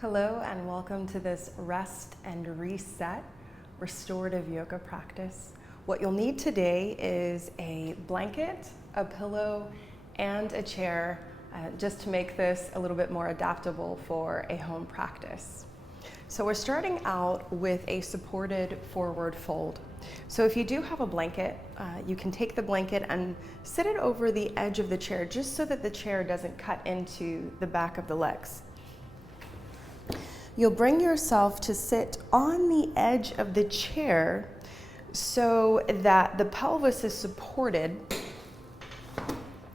Hello and welcome to this rest and reset restorative yoga practice. What you'll need today is a blanket, a pillow, and a chair just to make this a little bit more adaptable for a home practice. So we're starting out with a supported forward fold. So if you do have a blanket, you can take the blanket and sit it over the edge of the chair just so that the chair doesn't cut into the back of the legs. You'll bring yourself to sit on the edge of the chair so that the pelvis is supported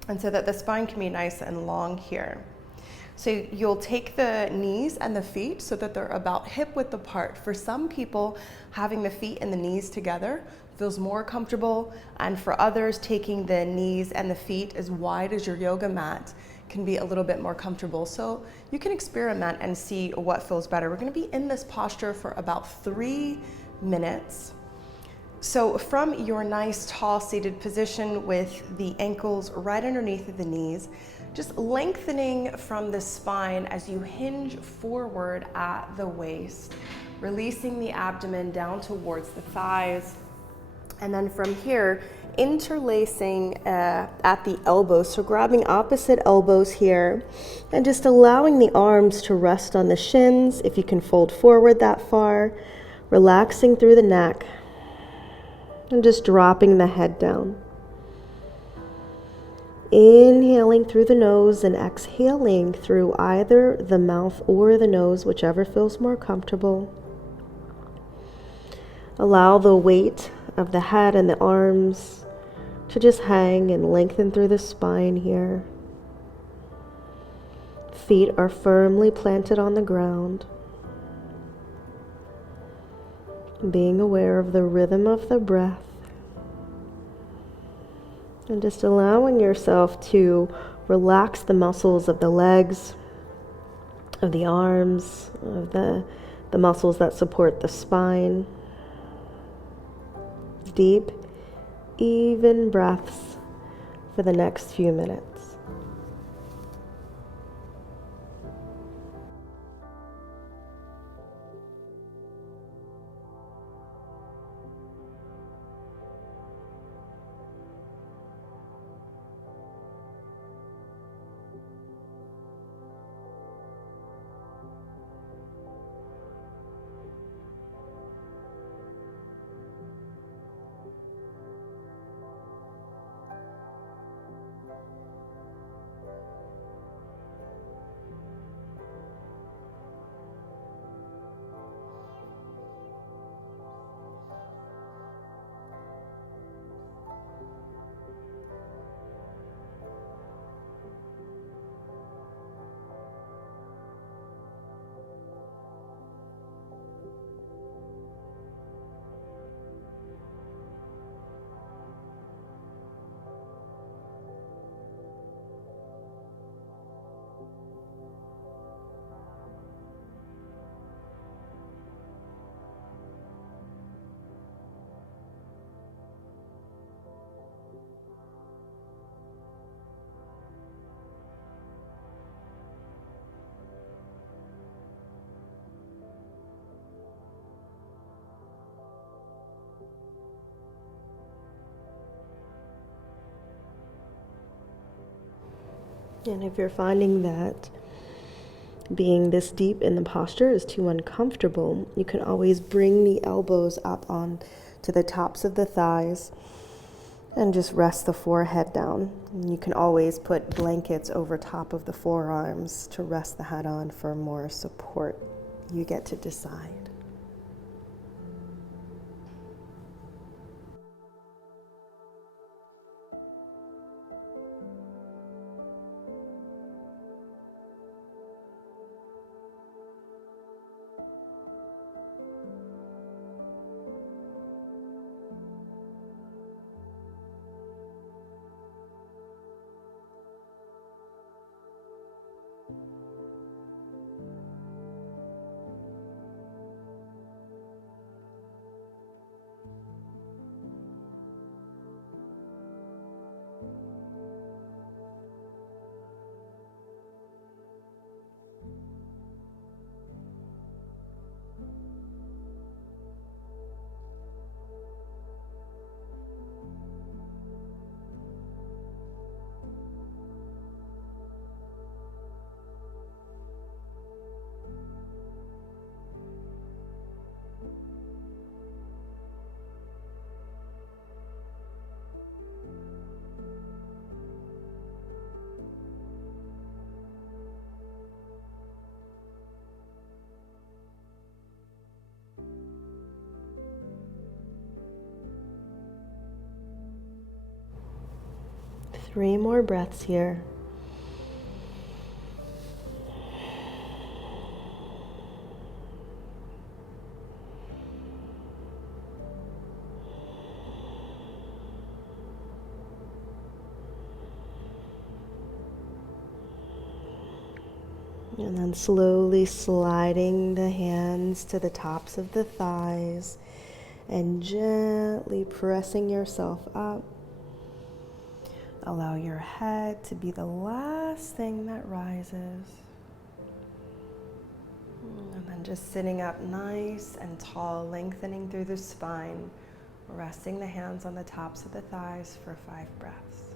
and so that the spine can be nice and long here. So you'll take the knees and the feet so that they're about hip width apart. For some people, having the feet and the knees together feels more comfortable, and for others, taking the knees and the feet as wide as your yoga mat can be a little bit more comfortable. So you can experiment and see what feels better. We're going to be in this posture for about 3 minutes. So from your nice tall seated position with the ankles right underneath the knees, just lengthening from the spine as you hinge forward at the waist, releasing the abdomen down towards the thighs. And then from here, interlacing at the elbows. So grabbing opposite elbows here and just allowing the arms to rest on the shins. If you can fold forward that far, relaxing through the neck and just dropping the head down. Inhaling through the nose and exhaling through either the mouth or the nose, whichever feels more comfortable. Allow the weight of the head and the arms to just hang and lengthen through the spine here. Feet are firmly planted on the ground. Being aware of the rhythm of the breath. And just allowing yourself to relax the muscles of the legs, of the arms, of the muscles that support the spine. Deep, even breaths for the next few minutes. And if you're finding that being this deep in the posture is too uncomfortable, you can always bring the elbows up on to the tops of the thighs and just rest the forehead down. And you can always put blankets over top of the forearms to rest the head on for more support. You get to decide. 3 more breaths here. And then slowly sliding the hands to the tops of the thighs and gently pressing yourself up. Allow your head to be the last thing that rises. And then just sitting up nice and tall, lengthening through the spine, resting the hands on the tops of the thighs for 5 breaths.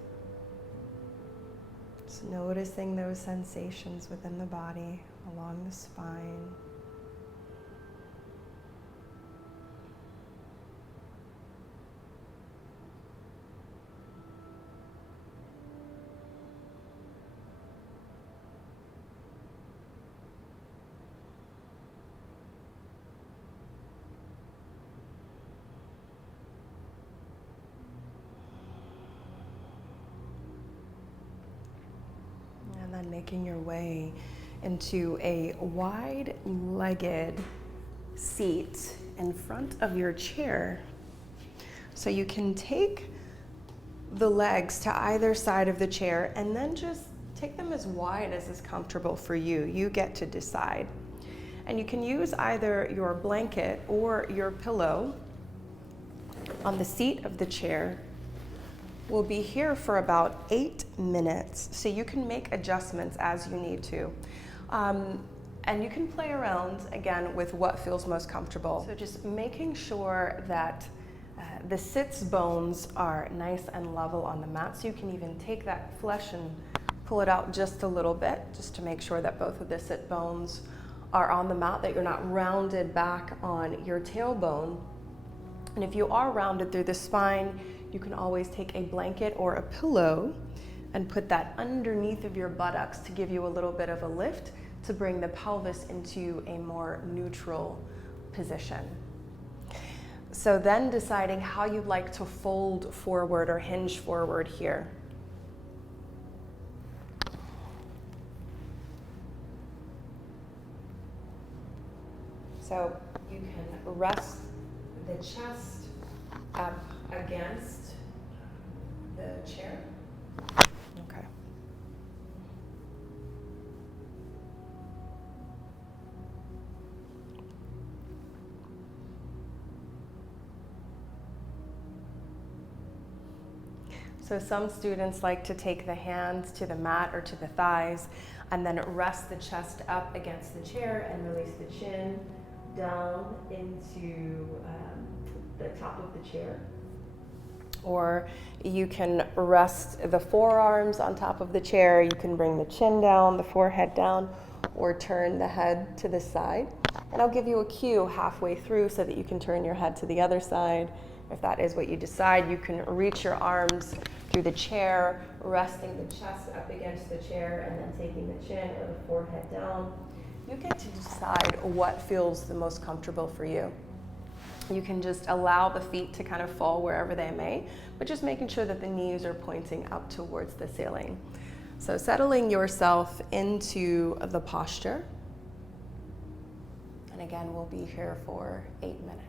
Just noticing those sensations within the body, along the spine. And then making your way into a wide-legged seat in front of your chair. So you can take the legs to either side of the chair and then just take them as wide as is comfortable for you. You get to decide. And you can use either your blanket or your pillow on the seat of the chair. We'll be here for about 8 minutes, so you can make adjustments as you need to. And you can play around, again, with what feels most comfortable. So just making sure that the sits bones are nice and level on the mat, so you can even take that flesh and pull it out just a little bit, just to make sure that both of the sit bones are on the mat, that you're not rounded back on your tailbone. And if you are rounded through the spine, you can always take a blanket or a pillow and put that underneath of your buttocks to give you a little bit of a lift to bring the pelvis into a more neutral position. So then deciding how you'd like to fold forward or hinge forward here. So you can rest the chest up against the chair. Okay. So some students like to take the hands to the mat or to the thighs and then rest the chest up against the chair and release the chin down into the top of the chair. Or you can rest the forearms on top of the chair. You can bring the chin down, the forehead down, or turn the head to the side. And I'll give you a cue halfway through so that you can turn your head to the other side. If that is what you decide, you can reach your arms through the chair, resting the chest up against the chair, and then taking the chin or the forehead down. You get to decide what feels the most comfortable for you. You can just allow the feet to kind of fall wherever they may, but just making sure that the knees are pointing up towards the ceiling. So settling yourself into the posture. And again, we'll be here for 8 minutes.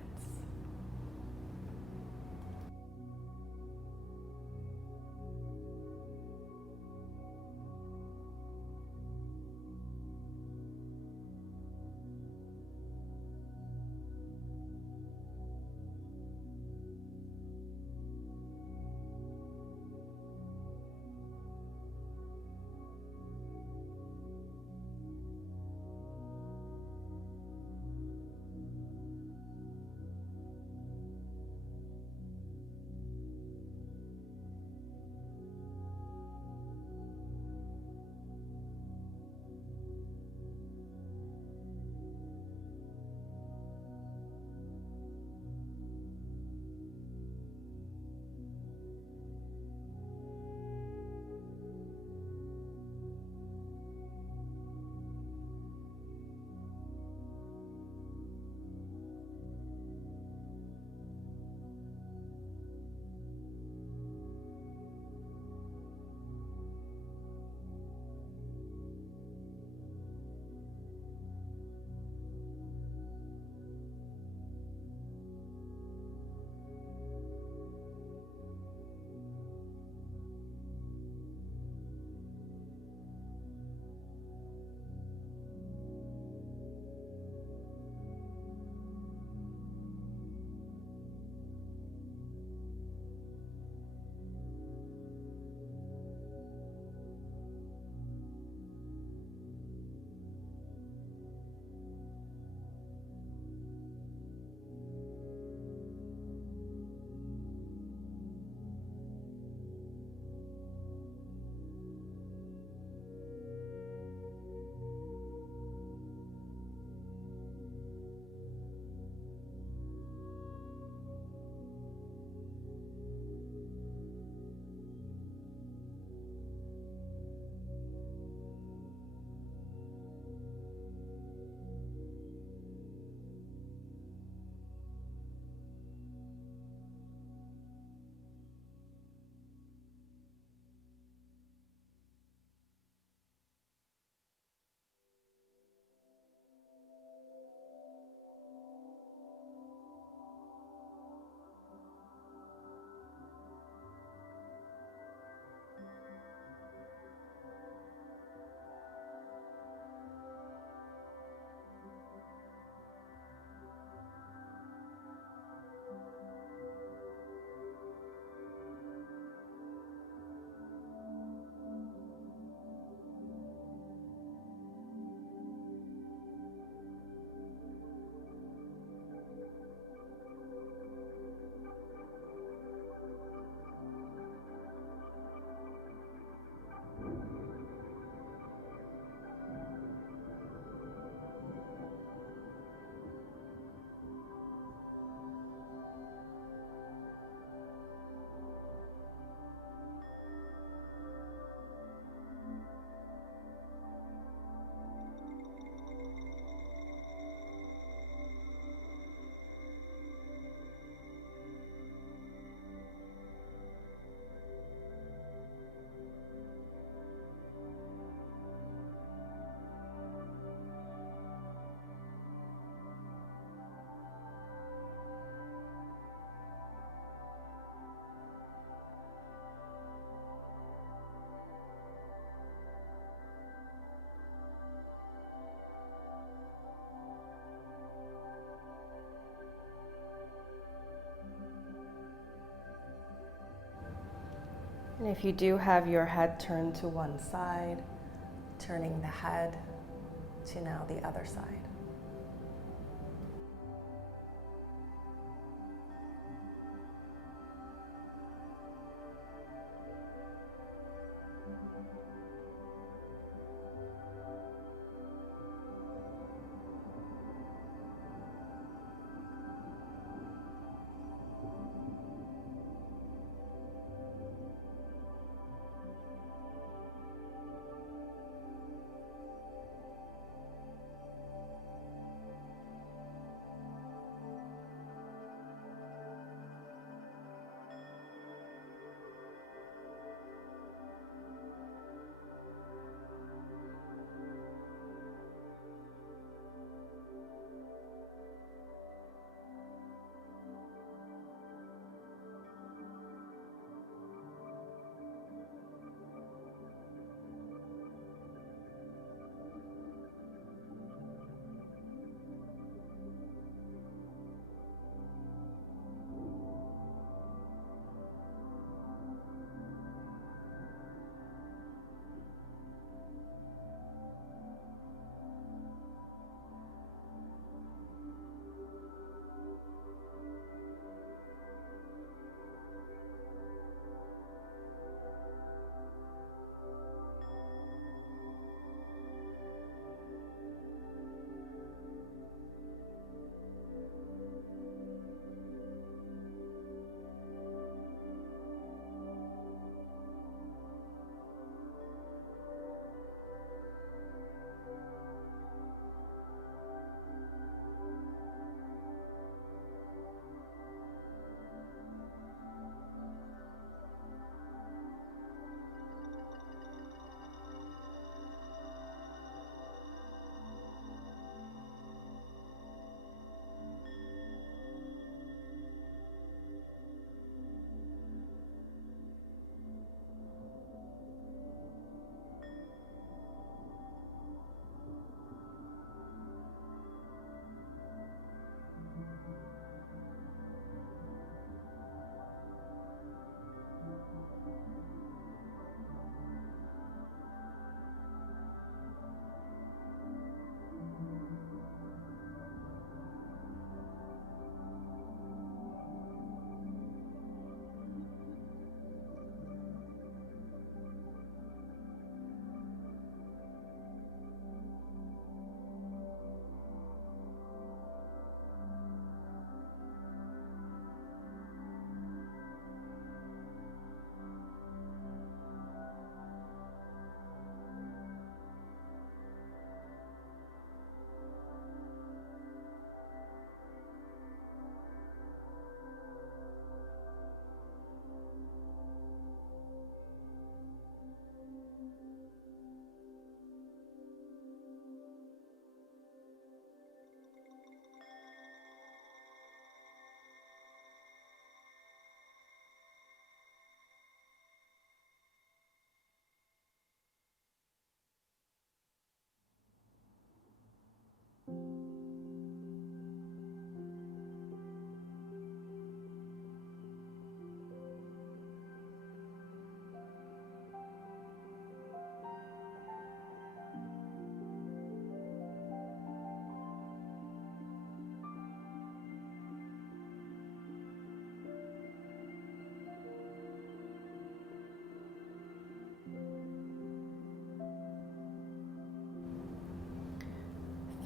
And if you do have your head turned to one side, turning the head to now the other side.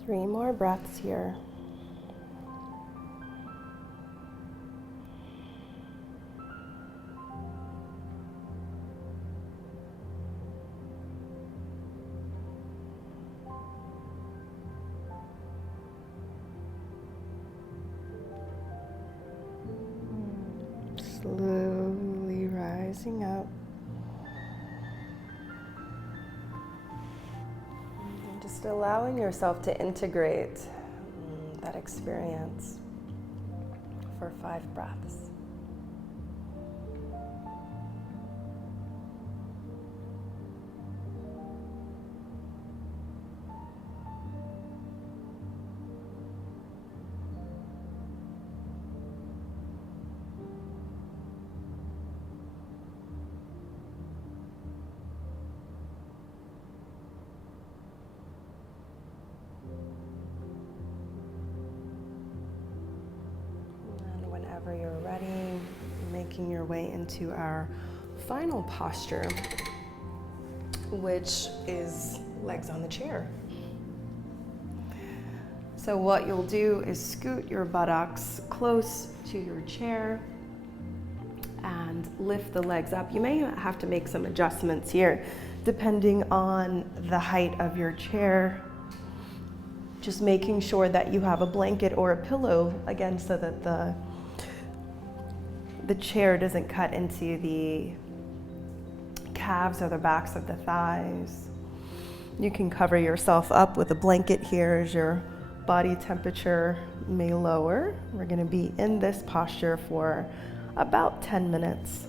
Three more breaths here. Slowly rising up. And just allowing yourself to integrate that experience for 5 breaths. making your way into our final posture, which is legs on the chair. So what you'll do is scoot your buttocks close to your chair and lift the legs up. You may have to make some adjustments here depending on the height of your chair. Just making sure that you have a blanket or a pillow, again, so that the chair doesn't cut into the calves or the backs of the thighs. You can cover yourself up with a blanket here as your body temperature may lower. We're going to be in this posture for about 10 minutes.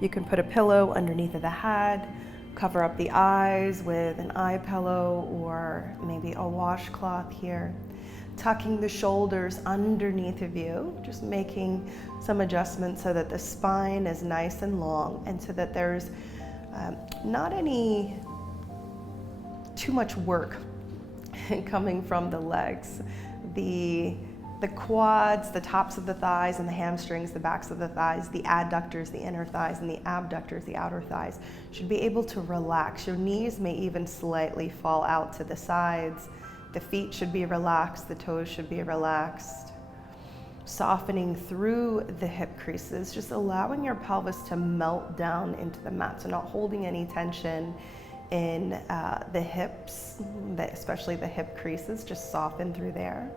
You can put a pillow underneath of the head, cover up the eyes with an eye pillow or maybe a washcloth here. Tucking the shoulders underneath of you, just making some adjustments so that the spine is nice and long and so that there's not any too much work coming from the legs. The quads, the tops of the thighs and the hamstrings, the backs of the thighs, the adductors, the inner thighs, and the abductors, the outer thighs, should be able to relax. Your knees may even slightly fall out to the sides. The feet should be relaxed, the toes should be relaxed. Softening through the hip creases, just allowing your pelvis to melt down into the mat, so not holding any tension in the hips, especially the hip creases, just soften through there.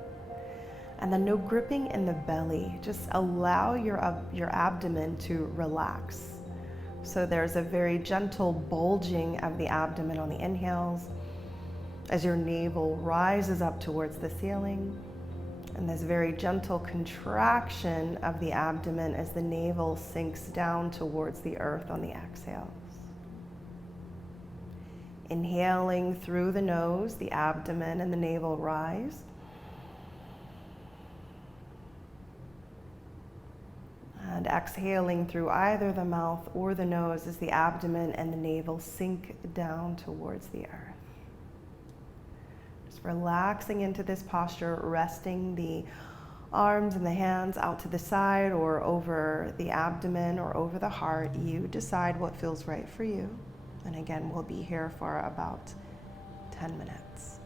And then no gripping in the belly, just allow your abdomen to relax. So there's a very gentle bulging of the abdomen on the inhales as your navel rises up towards the ceiling, and this very gentle contraction of the abdomen as the navel sinks down towards the earth on the exhales. Inhaling through the nose, the abdomen and the navel rise. And exhaling through either the mouth or the nose as the abdomen and the navel sink down towards the earth. Just relaxing into this posture, resting the arms and the hands out to the side or over the abdomen or over the heart. You decide what feels right for you. And again, we'll be here for about 10 minutes.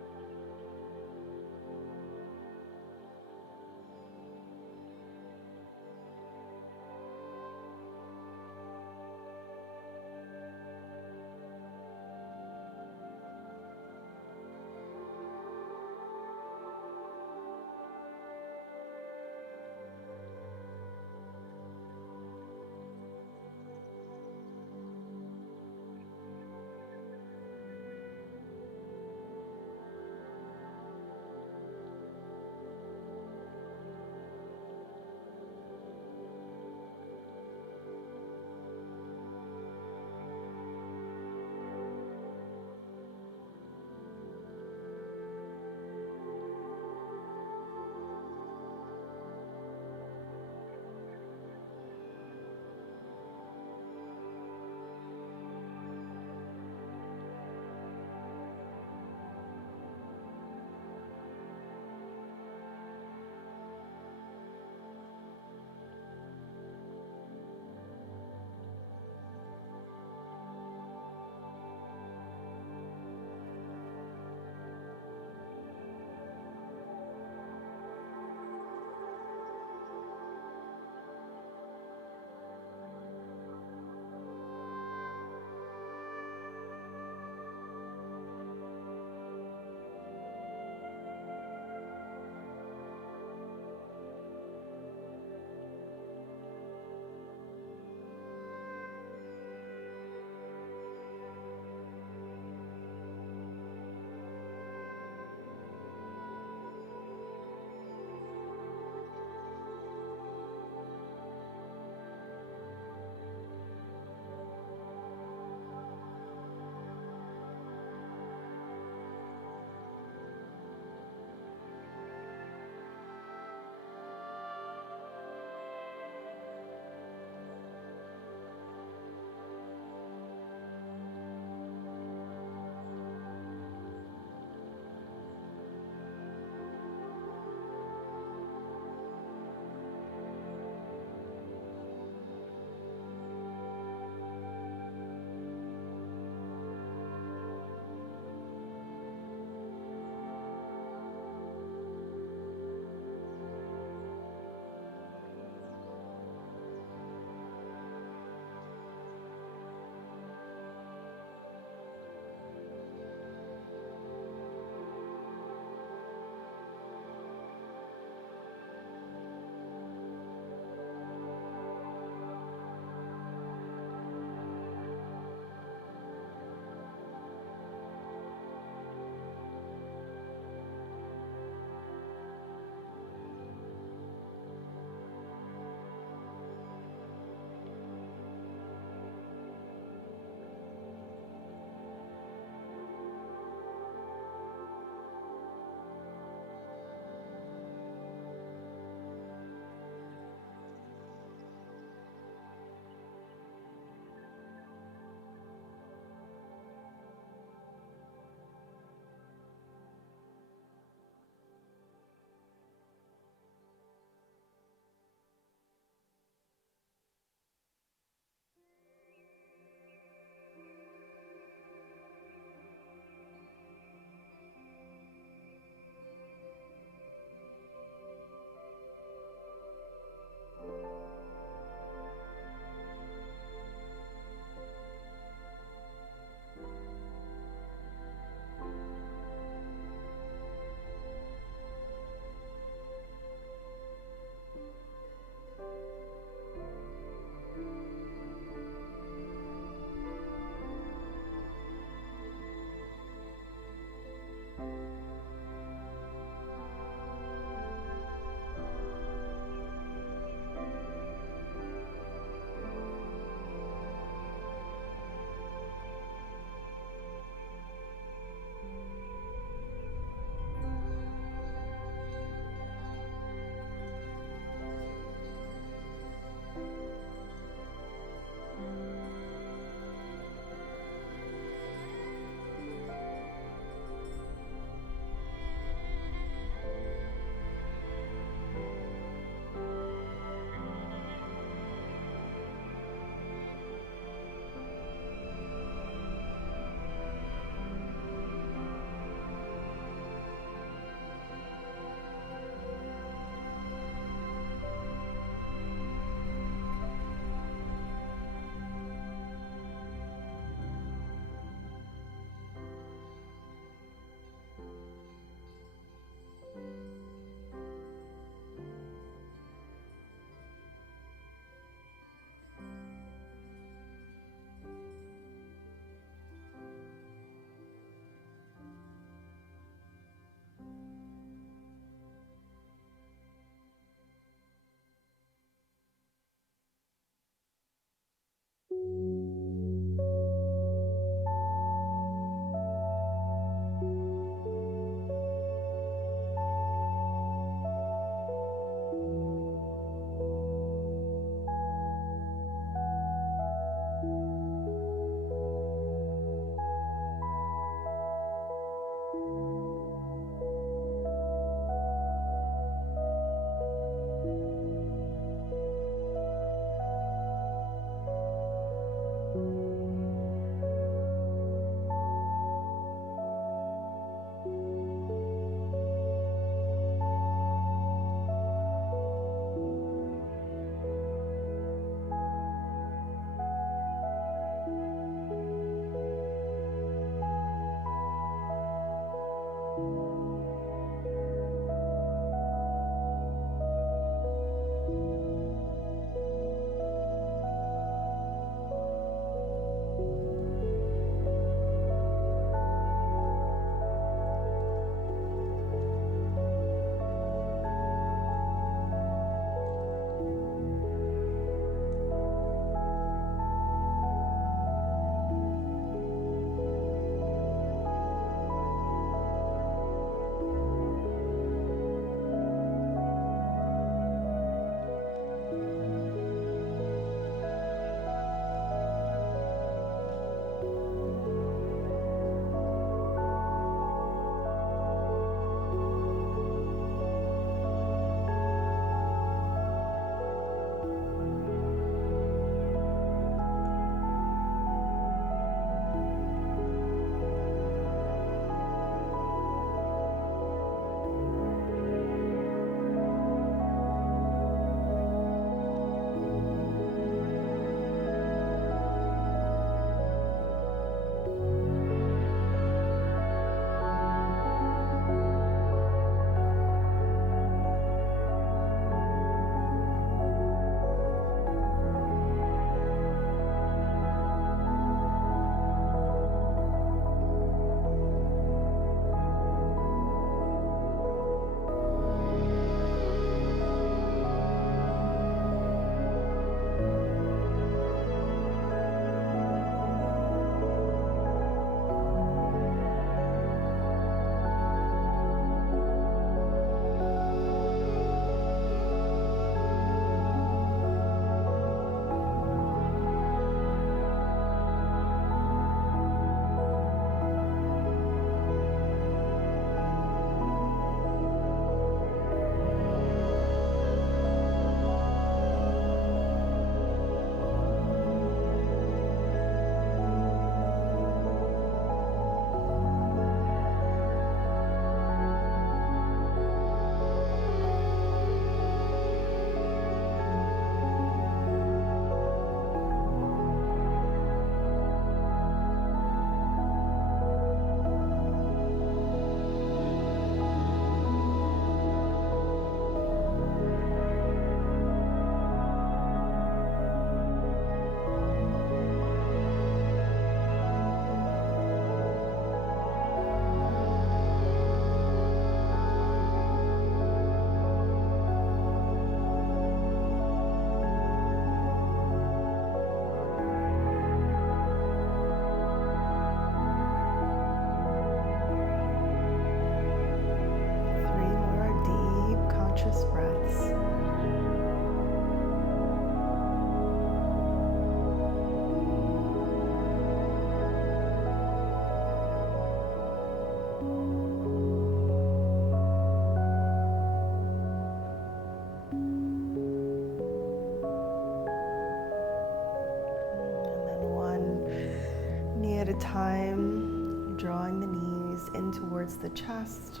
at a time, drawing the knees in towards the chest.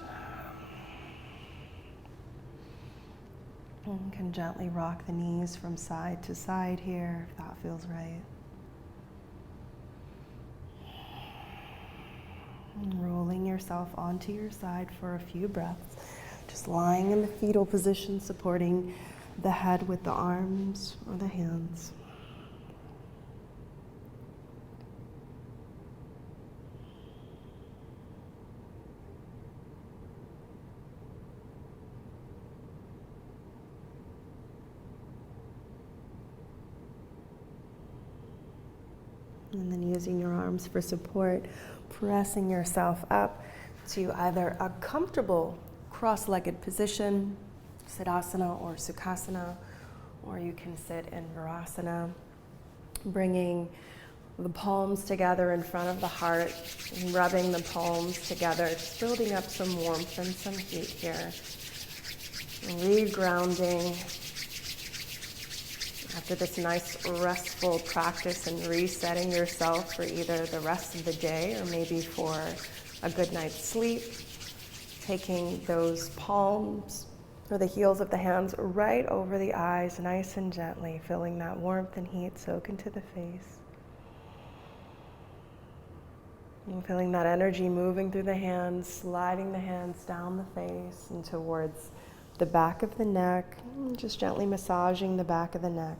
And can gently rock the knees from side to side here, if that feels right. And rolling yourself onto your side for a few breaths. Just lying in the fetal position, supporting the head with the arms or the hands. And then using your arms for support, pressing yourself up to either a comfortable cross-legged position, Siddhasana or Sukhasana, or you can sit in Virasana, bringing the palms together in front of the heart, rubbing the palms together, just building up some warmth and some heat here. Regrounding after this nice restful practice and resetting yourself for either the rest of the day or maybe for a good night's sleep. Taking those palms or the heels of the hands right over the eyes, nice and gently, feeling that warmth and heat soak into the face. And feeling that energy moving through the hands, sliding the hands down the face and towards the back of the neck, just gently massaging the back of the neck.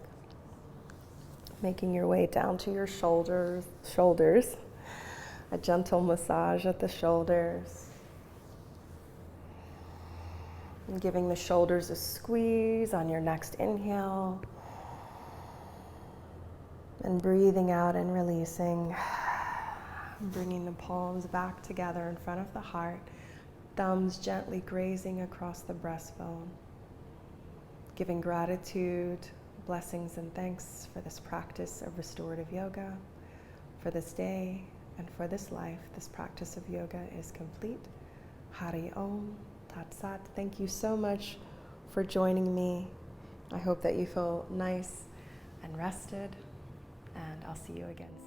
Making your way down to your shoulders, a gentle massage at the shoulders. And giving the shoulders a squeeze on your next inhale. And breathing out and releasing. Bringing the palms back together in front of the heart. Thumbs gently grazing across the breastbone. Giving gratitude, blessings and thanks for this practice of restorative yoga, for this day and for this life. This practice of yoga is complete. Hari Om, Tat Sat. Thank you so much for joining me. I hope that you feel nice and rested, and I'll see you again soon.